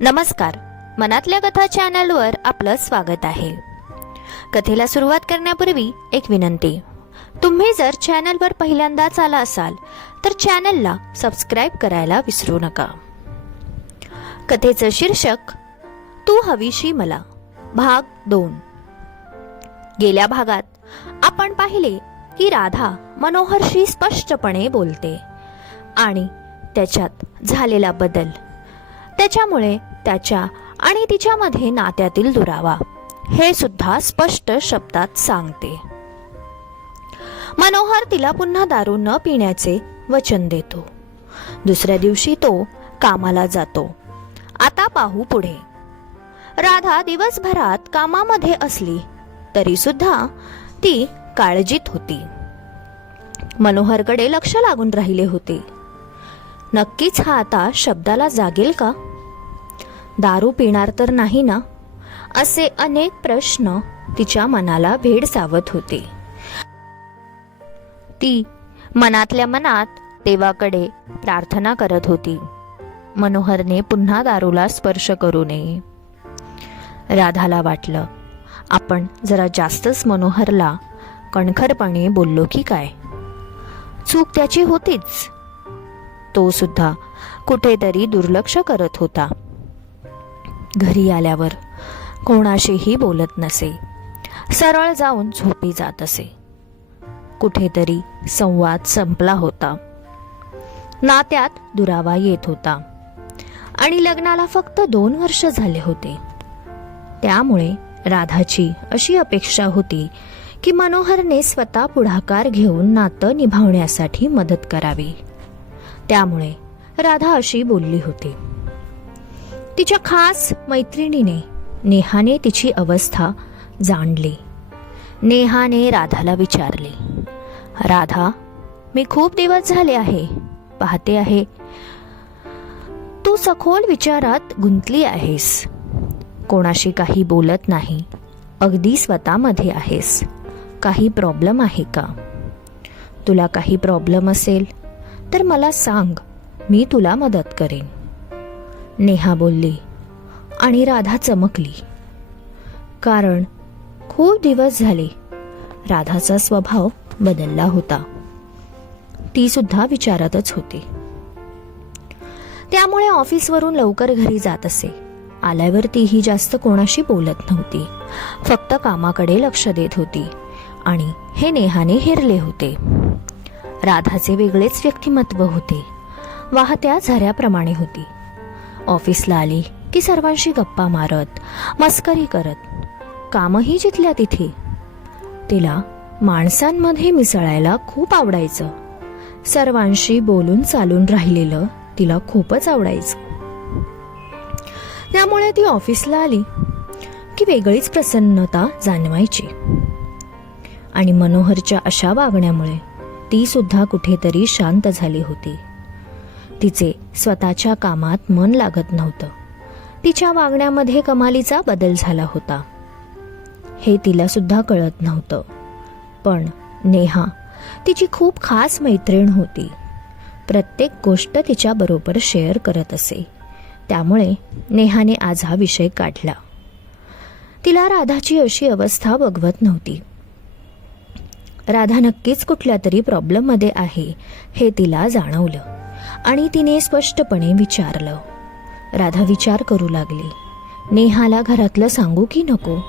नमस्कार. मनातल्या कथा चॅनलवर आपलं स्वागत आहे. कथेला सुरुवात करण्यापूर्वी एक विनंती. तुम्ही जर चॅनलवर पहिल्यांदाच आला असाल तर चॅनलला सबस्क्राईब करायला विसरू नका. कथेचं शीर्षक तू हवीशी मला. भाग दोन. गेल्या भागात आपण पाहिले की राधा मनोहरशी स्पष्टपणे बोलते आणि त्याच्यात झालेला बदल. त्याच्यामुळे त्याच्या आणि तिच्यामध्ये नात्यातील दुरावा हे सुद्धा स्पष्ट शब्दात सांगते. मनोहर तिला पुन्हा दारू न पिण्याचे वचन देतो. दुसऱ्या दिवशी तो कामाला जातो. आता पाहू पुढे. राधा दिवसभरात कामामध्ये असली तरी सुद्धा ती काळजीत होती. मनोहरकडे लक्ष लागून राहिले होते. नक्कीच हा आता शब्दाला जागेल का? दारू पिणार तर नाही ना? असे अनेक प्रश्न तिच्या मनाला भेडसावत होते. ती मनातल्या मनात देवाकडे प्रार्थना करत होती. मनोहरने पुन्हा दारूला स्पर्श करू नये. राधाला वाटलं आपण जरा जास्तच मनोहरला कणखरपणे बोललो की काय? चूक त्याची होतीच. तो सुद्धा कुठेतरी दुर्लक्ष करत होता. घरी आल्यावर कोणाशीही बोलत नसे. सरळ जाऊन झोपी जात असे. कुठेतरी संवाद संपला होता. नात्यात दुरावा येत होता. आणि लग्नाला फक्त दोन वर्ष झाले होते. त्यामुळे राधाची अशी अपेक्षा होती की मनोहरने स्वतः पुढाकार घेऊन नातं निभावण्यासाठी मदत करावी. त्यामुळे राधा अशी बोलली होती. तिच्या खास मैत्रिणीने नेहाने तिची अवस्था जाणली. नेहाने राधाला विचारले राधा मी खूप दिवस झाले आहे. पाहते आहे. तू सखोल विचारात गुंतली आहेस. कोणाशी काही बोलत नाही. अगदी स्वतःमध्ये आहेस. काही प्रॉब्लेम आहे का? तुला काही प्रॉब्लेम असेल तर मला सांग. मी तुला मदत करेन. नेहा बोलली आणि राधा चमकली. कारण खूप दिवस झाले राधाचा स्वभाव बदलला होता. ती सुद्धा विचारातच होती. त्यामुळे ऑफिसवरून लवकर घरी जात असे. आल्यावर तीही जास्त कोणाशी बोलत नव्हती. फक्त कामाकडे लक्ष देत होती आणि हे नेहाने हिरले होते. राधाचे वेगळेच व्यक्तिमत्व होते. वाहत्या झऱ्याप्रमाणे होती. ऑफिसला आली की सर्वांशी गप्पा मारत मस्करी करत कामही जिथल्या तिथे. तिला माणसांमध्ये मिसळायला खूप आवडायचं. सर्वांशी बोलून चालून राहिलेलं तिला खूपच आवडायचं. त्यामुळे ती ऑफिसला आली की वेगळीच प्रसन्नता जाणवायची. आणि मनोहरच्या अशा वागण्यामुळे ती सुद्धा कुठेतरी शांत झाली होती. तिचे स्वतःच्या कामात मन लागत नव्हतं. तिच्या वागण्यामध्ये कमालीचा बदल झाला होता. हे तिला सुद्धा कळत नव्हतं. पण नेहा तिची खूप खास मैत्रीण होती. प्रत्येक गोष्ट तिच्याबरोबर शेअर करत असे. त्यामुळे नेहाने आज हा विषय काढला. तिला राधाची अशी अवस्था बघवत नव्हती. राधा नक्कीच कुठल्या तरी प्रॉब्लेममध्ये आहे हे तिला जाणवलं. आणि तिने स्पष्टपणे विचारलं. राधा विचार करू लागली. नेहाला घरातलं सांगू की नको?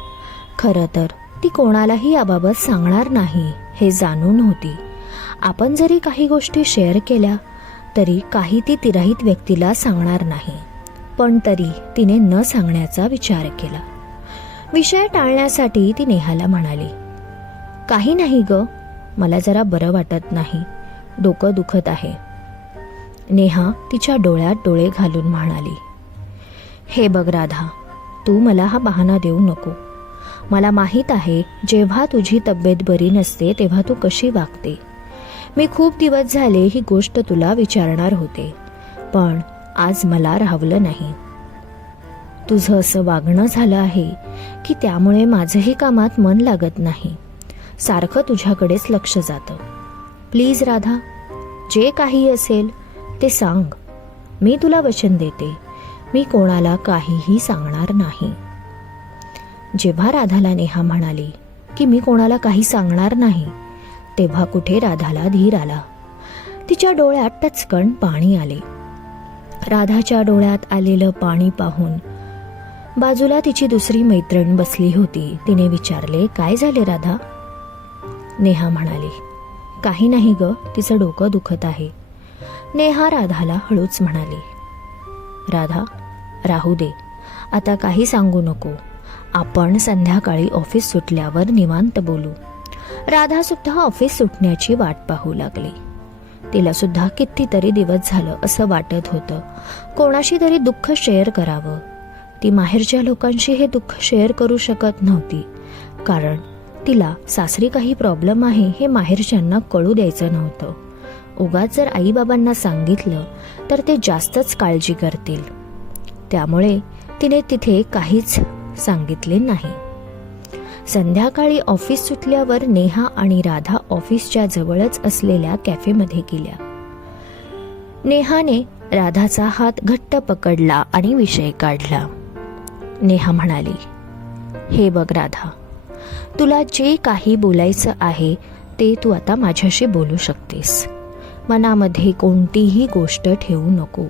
खरं तर ती कोणालाही याबाबत सांगणार नाही हे जाणून होती. आपण जरी काही गोष्टी शेअर केल्या तरी काही ती तिराहित व्यक्तीला सांगणार नाही. पण तरी तिने न सांगण्याचा विचार केला. विषय टाळण्यासाठी ती नेहाला म्हणाली काही नाही ग. मला जरा बरं वाटत नाही. डोकं दुखत आहे. नेहा तिच्या डोळ्यात डोळे घालून म्हणाली हे बघ राधा तू मला हा बहाणा देऊ नको. मला माहीत आहे जेव्हा तुझी तब्येत बरी नसते तेव्हा तू कशी वागते. मी खूप दिवस झाले ही गोष्ट तुला विचारणार होते पण आज मला राहवलं नाही. तुझं असं वागणं झालं आहे की त्यामुळे माझंही कामात मन लागत नाही. सारखं तुझ्याकडेच लक्ष जातं. प्लीज राधा जे काही असेल ते सांग. मी तुला वचन देते. मी कोणाला काहीही सांगणार नाही. जेव्हा राधाला नेहा म्हणाली की मी कोणाला काही सांगणार नाही तेव्हा कुठे राधाला धीर आला? तिच्या डोळ्यात टचकण पाणी आले. राधाच्या डोळ्यात आलेलं पाणी पाहून बाजूला तिची दुसरी मैत्रीण बसली होती. तिने विचारले काय झाले राधा? नेहा म्हणाली काही नाही ग तिचं डोकं दुखत आहे. नेहा राधाला हळूच म्हणाली राधा राहू दे. आता काही सांगू नको. आपण संध्याकाळी ऑफिस सुटल्यावर निवांत बोलू. राधा सुद्धा ऑफिस सुटण्याची वाट पाहू लागली. तिला सुद्धा कितीतरी दिवस झालं असं वाटत होतं. कोणाशी तरी दुःख शेअर करावं. ती माहेरच्या लोकांशी हे दुःख शेअर करू शकत नव्हती. कारण तिला सासरी काही प्रॉब्लेम आहे हे माहेरच्यांना कळू द्यायचं नव्हतं. उगाच जर आईबाबांना सांगितलं तर ते जास्तच काळजी करतील. त्यामुळे तिने तिथे काहीच सांगितले नाही. संध्याकाळी ऑफिस सुटल्यावर नेहा आणि राधा ऑफिसच्या जवळच असलेल्या कॅफेमध्ये गेल्या. नेहाने राधाचा हात घट्ट पकडला आणि विषय काढला. नेहा म्हणाली हे बघ राधा तुला जे काही बोलायचं आहे ते तू आता माझ्याशी बोलू शकतेस. मनामध्ये कोणतीही गोष्ट ठेवू नको.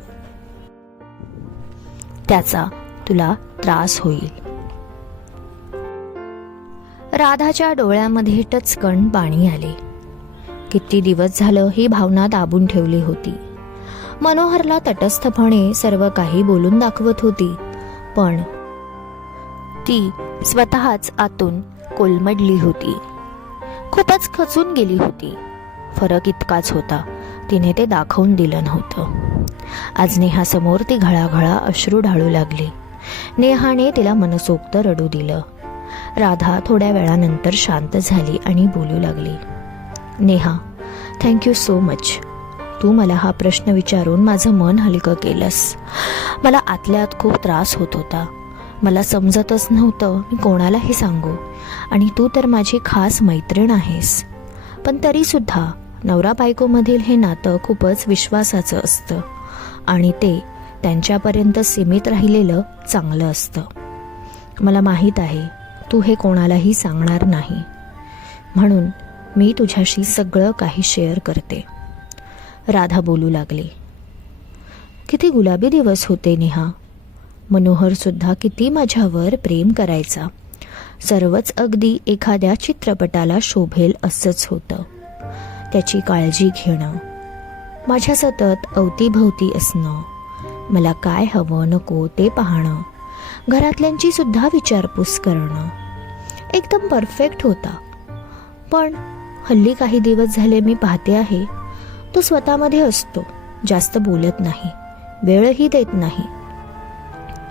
त्याचा तुला त्रास होईल. राधाच्या डोळ्यामध्ये टचकन पाणी आले. किती दिवस झालं ही भावना दाबून ठेवली होती. मनोहरला तटस्थपणे सर्व काही बोलून दाखवत होती पण ती स्वतःच आतून कोलमडली होती. खूपच खचून गेली होती. फरक इतकाच होता. तिने ते दाखवून दिलं नव्हतं. आज नेहासमोर ती घळाघळा अश्रू ढाळू लागली. नेहाने तिला मनसोक्त रडू दिलं. राधा थोड्या वेळानंतर शांत झाली आणि बोलू लागली. Neha thank you so much तू मला हा प्रश्न विचारून माझं मन हलकं केलंस. मला आतल्यात खूप त्रास होत होता. मला समजतच नव्हतं मी कोणाला हे सांगू. आणि तू तर माझी खास मैत्रीण आहेस. पण तरीसुद्धा नवरा बायकोमधील हे नातं खूपच विश्वासाचं असतं आणि ते त्यांच्यापर्यंत सीमित राहिलेलं चांगलं असतं. मला माहीत आहे तू हे कोणालाही सांगणार नाही. म्हणून मी तुझ्याशी सगळं काही शेअर करते. राधा बोलू लागली. किती गुलाबी दिवस होते नेहा. मनोहरसुद्धा किती माझ्यावर प्रेम करायचा. सर्वच अगदी एखाद्या चित्रपटाला शोभेल असंच होतं. त्याची काळजी घेणं. माझ्या सतत अवतीभवती असणं. मला काय हवं नको ते पाहणं. घरातल्यांची सुद्धा विचारपूस करणं. एकदम परफेक्ट होता. पण हल्ली काही दिवस झाले मी पाहते आहे. तो स्वतःमध्ये असतो. जास्त बोलत नाही. वेळही देत नाही.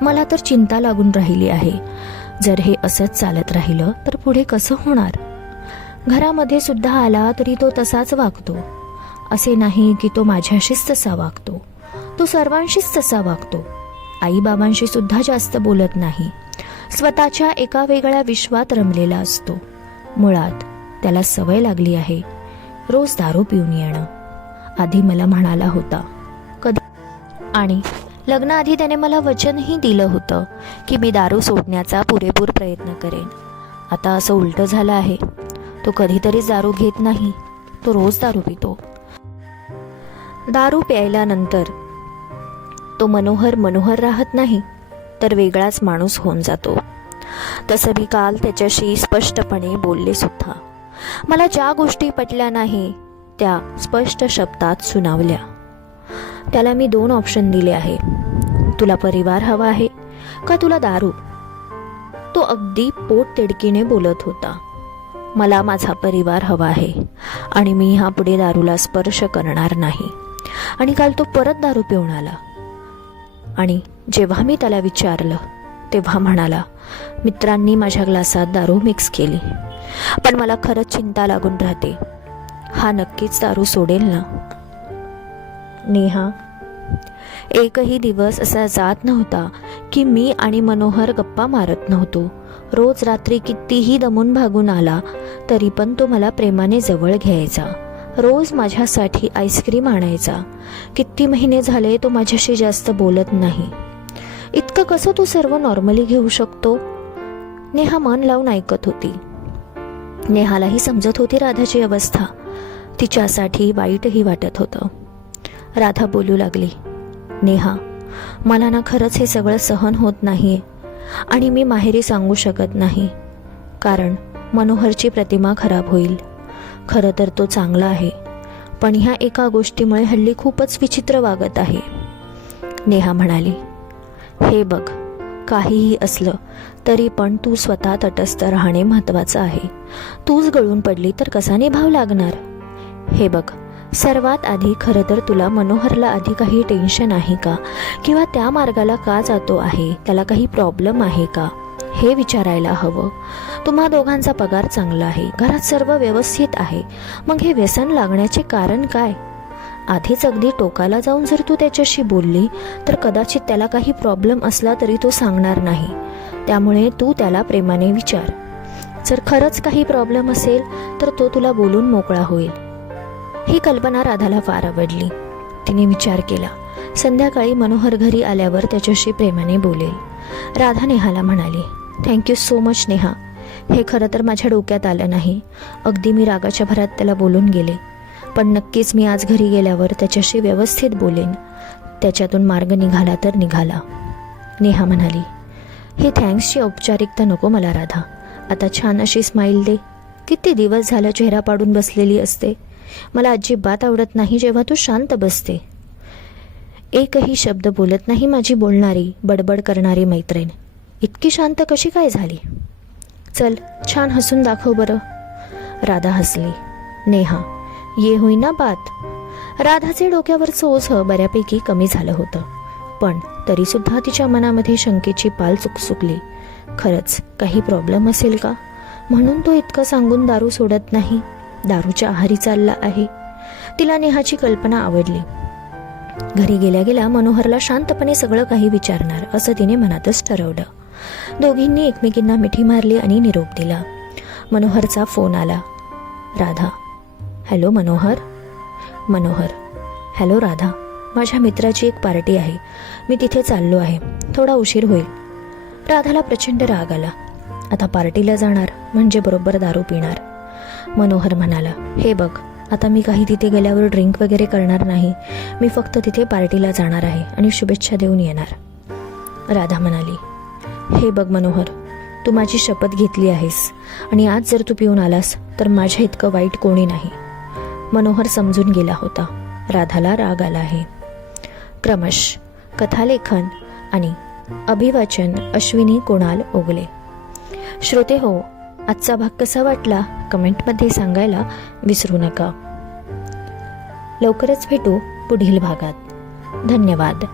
मला तर चिंता लागून राहिली आहे. जर हे असंच चालत राहिलं तर पुढे कसं होणार? घरामध्ये सुद्धा आला तरी तो तसाच वागतो. असे नाही की तो माझ्याशीच तसा वागतो. तो सर्वांशीच तसा वागतो. आईबाबांशी सुद्धा जास्त बोलत नाही. स्वतःच्या एका वेगळ्या विश्वात रमलेला असतो. मुळात त्याला सवय लागली आहे. रोज दारू पिऊन येणं. आधी मला म्हणाला होता कधी आणि लग्नाआधी त्याने मला वचनही दिलं होतं की मी दारू सोडण्याचा पुरेपूर प्रयत्न करेन. आता असं उलटं झालं आहे. तो कधीतरी दारू घेत नाही तो रोज दारू पितो. दारू प्यायल्यानंतर तो मनोहर मनोहर राहत नाही तर वेगळाच माणूस होऊन जातो. तसं मी काल त्याच्याशी स्पष्टपणे बोलले सुद्धा. मला ज्या गोष्टी पटल्या नाही त्या स्पष्ट शब्दात सुनावल्या. त्याला मी दोन ऑप्शन दिले आहे. तुला परिवार हवा आहे का तुला दारू? तो अगदी पोट तिडकीने बोलत होता. मला माझा परिवार हवा आहे आणि मी हा पुढे दारूला स्पर्श करणार नाही. आणि काल तो परत दारू पिऊन आला. आणि जेव्हा मी त्याला विचारलं तेव्हा म्हणाला मित्रांनी माझ्या ग्लासात दारू मिक्स केली. पण मला खरंच चिंता लागून राहते. हा नक्कीच दारू सोडेल ना? नेहा एकही दिवस असा जात नव्हता की मी आणि मनोहर गप्पा मारत नव्हतो. रोज रात्री कितीही दमून भागून आला तरी पण तो मला प्रेमाने जवळ घ्यायचा. रोज माझ्यासाठी आईस्क्रीम आणायचा. किती महिने झाले तो माझ्याशी जास्त बोलत नाही. इतकं कसं तू सर्व नॉर्मली घेऊ शकतो? नेहा मन लावून ऐकत होती. नेहालाही समजत होती राधाची अवस्था. तिच्यासाठी वाईटही वाटत होतं. राधा बोलू लागली नेहा मला ना खरंच हे सगळं सहन होत नाही आणि मी माहेरी सांगू शकत नाही. कारण मनोहरची प्रतिमा खराब होईल. खरं तर तो चांगला आहे. पण ह्या एका गोष्टीमुळे हल्ली खूपच विचित्र वागत आहे. नेहा म्हणाली हे बघ काहीही असलं तरी पण तू स्वतः तटस्थ राहणे महत्त्वाचं आहे. तूच गळून पडली तर कसा निभाव लागणार? हे बघ सर्वात आधी खरं तर तुला मनोहरला आधी काही टेन्शन आहे का? किंवा त्या मार्गाला का जातो आहे? त्याला काही प्रॉब्लेम आहे का? हे विचारायला हवं. तुम्हा दोघांचा पगार चांगला आहे. घरात सर्व व्यवस्थित आहे. मग हे व्यसन लागण्याचे कारण काय? आधीच अगदी टोकाला जाऊन जर तू त्याच्याशी बोलली तर कदाचित त्याला काही प्रॉब्लेम असला तरी तो सांगणार नाही. त्यामुळे तू त्याला प्रेमाने विचार. जर खरंच काही प्रॉब्लेम असेल तर तो तुला बोलून मोकळा होईल. ही कल्पना राधाला फार आवडली. तिने विचार केला संध्याकाळी मनोहर घरी आल्यावर त्याच्याशी प्रेमाने बोलेल. राधा नेहाला म्हणाली थँक्यू सो मच नेहा. हे खरं तर माझ्या डोक्यात आलं नाही. अगदी मी रागाच्या भरात त्याला बोलून गेले. पण नक्कीच मी आज घरी गेल्यावर त्याच्याशी व्यवस्थित बोलेन. त्याच्यातून मार्ग निघाला तर निघाला. नेहा म्हणाली ही थँक्सची औपचारिकता नको मला राधा. आता छान अशी स्माईल दे. किती दिवस झालं चेहरा पाडून बसलेली असते. मला अजिबात आवडत नाही जेव्हा तू शांत बसते. एकही शब्द बोलत नाही माझी बोलणारी बडबड करणारी मैत्रीण. इतकी शांत कशी काय झाली? चल छान हसून दाखव बरं. राधा हसली. नेहा ये होई ना बात. राधाचे डोक्यावरचं ओझं बऱ्यापैकी कमी झालं होतं. पण तरीसुद्धा तिच्या मनामध्ये शंकेची पाल चुकचुकली खरंच काही प्रॉब्लेम असेल का? म्हणून तो इतकं सांगून दारू सोडत नाही. दारूच्या आहारी चालला आहे. तिला नेहाची कल्पना आवडली. घरी गेल्या गेल्या मनोहरला शांतपणे सगळं काही विचारणार असं तिने मनातच ठरवलं. दोघींनी एकमेकींना मिठी मारली आणि निरोप दिला. मनोहरचा फोन आला. राधा. हॅलो मनोहर. मनोहर. हॅलो राधा. माझ्या मित्राची एक पार्टी आहे. मी तिथे चाललो आहे. थोडा उशीर होईल. राधाला प्रचंड राग आला. आता पार्टीला जाणार म्हणजे बरोबर दारू पिणार. मनोहर म्हणाला हे बघ आता मी काही तिथे गेल्यावर ड्रिंक वगैरे करणार नाही. मी फक्त तिथे पार्टीला जाणार आहे आणि शुभेच्छा देऊन येणार. राधा म्हणाली हे बघ मनोहर तू माझी शपथ घेतली आहेस. आणि आज जर तू पिऊन आलास तर माझ्या इतकं वाईट कोणी नाही. मनोहर समजून गेला होता. राधाला राग आला आहे. क्रमश कथालेखन आणि अभिवाचन अश्विनी कुणाल ओगले. श्रोते हो आजचा भाग कसा वाटला कमेंटमध्ये सांगायला विसरू नका. लवकरच भेटू पुढील भागात. धन्यवाद.